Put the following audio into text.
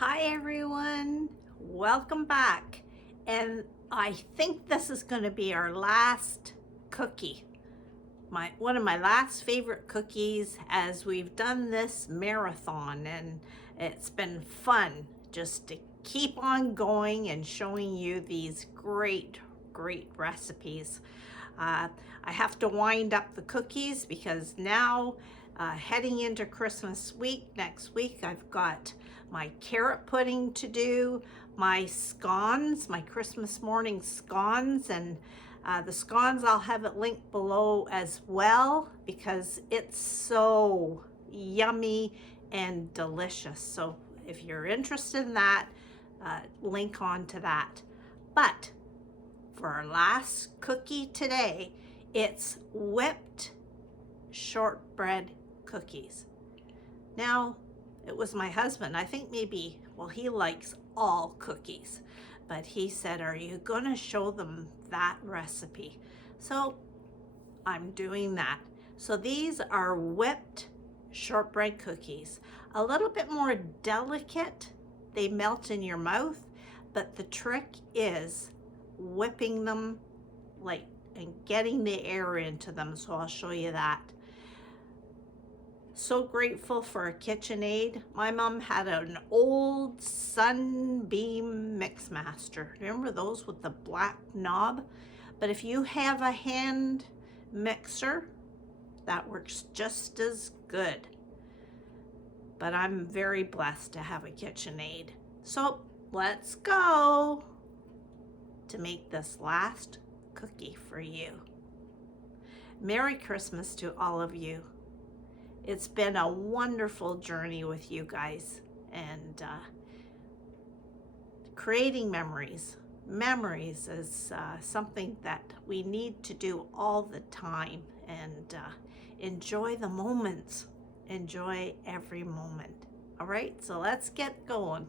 Hi everyone, welcome back. And I think this is going to be our last cookie. One of my last favorite cookies, as we've done this marathon, and it's been fun just to keep on going and showing you these great recipes. I have to wind up the cookies because now heading into Christmas week, next week, I've got my carrot pudding to do, my scones, my Christmas morning scones, and the scones, I'll have it linked below as well because it's so yummy and delicious. So if you're interested in that, link on to that. But for our last cookie today, it's whipped shortbread cookies. Now, it was my husband. I think maybe, well, he likes all cookies, but he said, are you going to show them that recipe? So I'm doing that. So these are whipped shortbread cookies. A little bit more delicate. They melt in your mouth, but the trick is whipping them and getting the air into them. So I'll show you that. So grateful for a KitchenAid. My mom had an old Sunbeam Mixmaster. Remember those with the black knob? But if you have a hand mixer, that works just as good. But I'm very blessed to have a KitchenAid. So let's go to make this last cookie for you. Merry Christmas to all of you. It's been a wonderful journey with you guys, and creating memories. Memories is something that we need to do all the time, and enjoy the moments. Enjoy every moment. All right, so let's get going.